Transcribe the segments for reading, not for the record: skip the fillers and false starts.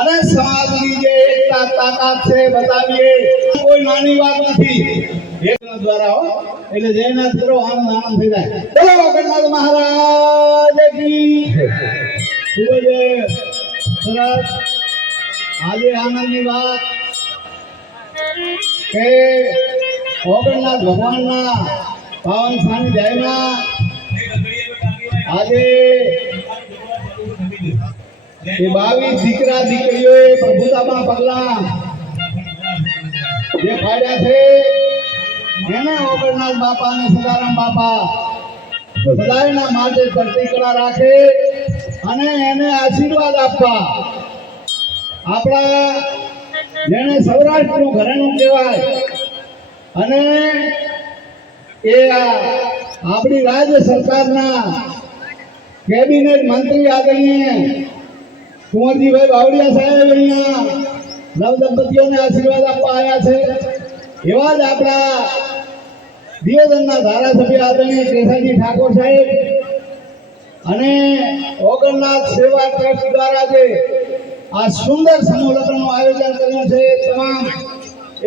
અને સમાજની જે એકતા તાકાત છે બતાવીએ, કોઈ નાની વાત નથી. એકના દ્વારા હો એટલે જયનાથ કરો આનંદ આનંદ થઈ જાય. બોલો ગણનાથ મહારાજ કી ખૂબ જ સરસ. આજે આનંદની વાત કે ઓગણનાથ ભગવાનના પાવન સાનિધ્યમાં આજે એ 22 દીકરા દીકરીઓએ પ્રભુતામાં પગલા જે પાડ્યા છે એને ઓગણનાથ બાપા અને સદારામ બાપા સદાયના માટે ચડતી કળા રાખે અને એને આશીર્વાદ આપવા. આપણા જેને સૌરાષ્ટ્રનું ઘરેણું કહેવાય અને એ આપણી રાજ્ય સરકારના કેબિનેટ મંત્રી આદરણીય કુંવરજીભાઈ બાવળિયા સાહેબ અહીંયા નવદંપતીઓને આશીર્વાદ આપવા આવ્યા છે. એવા જ આપણા દિયોદરના ધારાસભ્ય આદરણીય કેસાજી ઠાકોર સાહેબ અને ઓગણનાથ સેવા ટ્રસ્ટ દ્વારા જે આ સુંદર સમૂહ લગ્નનું આયોજન કર્યું છે, તમામ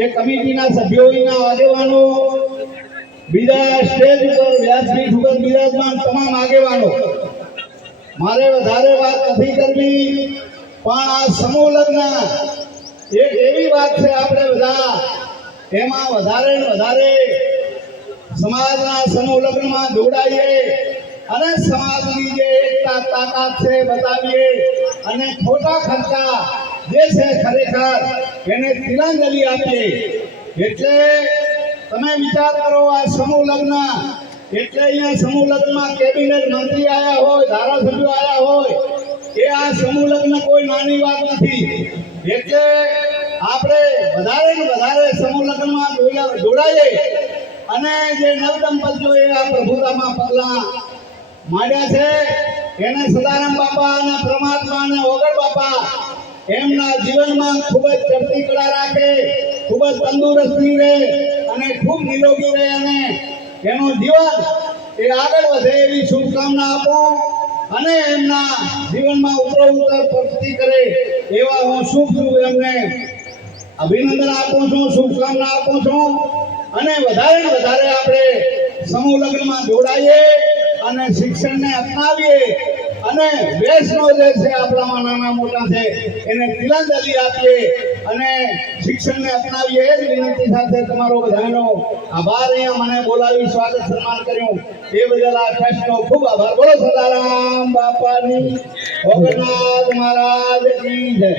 એ કમિટીના સભ્યોના આગેવાનો, બીજા સ્ટેજ ઉપર વ્યાસપીઠ ઉપર બિરાજમાન તમામ આગેવાનો, મારે વધારે વાત નથી કરવી, પણ આ સમૂહ લગ્ન એક એવી વાત છે આપણે બધા એમાં વધારે ને વધારે સમાજના સમૂહ લગ્નમાં જોડાઈએ અને સમાજની જે એકતા તાકાત છે બતાવીએ અને ખોટા ખર્ચા જે છે ખરેખર એને તિલાંજલિ આપીએ. એટલે તમે વિચાર કરો, આ સમૂહ લગ્ન એટલે અહીંયા સમૂહ લગ્નમાં કેબિનેટ મંત્રી આવ્યા હોય, ધારાસભ્યો આવ્યા હોય, એ આ સમૂહ લગ્ન કોઈ નાની વાત નથી. એટલે આપણે વધારે ને વધારે સમૂહ લગ્નમાં જોડાઈએ અને જે નવદંપતીઓએ આ પ્રભુતામાં પગલા માંડ્યા છે એને સદારામ બાપા અને પરમાત્મા અને ઓગણ બાપા એમના જીવનમાં ખૂબ જ ચડતી કળા રાખે, ખૂબ જ તંદુરસ્તી રહે અને ખૂબ નિરોગી રહે અને એનું જીવન એ આગળ વધે એવી શુભકામના આપો અને એમના જીવનમાં ઉત્તરોત્તર પ્રગતિ કરે એવા હું શુભ એમને અભિનંદન આપું છું, શુભકામના આપું છું. અને વધારે ને વધારે આપણે સમૂહ લગ્નમાં જોડાઈએ અને શિક્ષણને અપનાવીએ અને દેશનો જે છે આપણામાં નાના મોટા છે એને તિલાંજલિ આપીએ અને શિક્ષણને અપનાવીએ એ જ વિનંતી સાથે તમારો બધાનો આભાર. અહીંયા મને બોલાવી સ્વાગત સન્માન કર્યું એ બદલ આ ટ્રસ્ટનો ખૂબ આભાર. બોલો સદારામ બાપાની, ઓગણનાથ મહારાજ કી જય.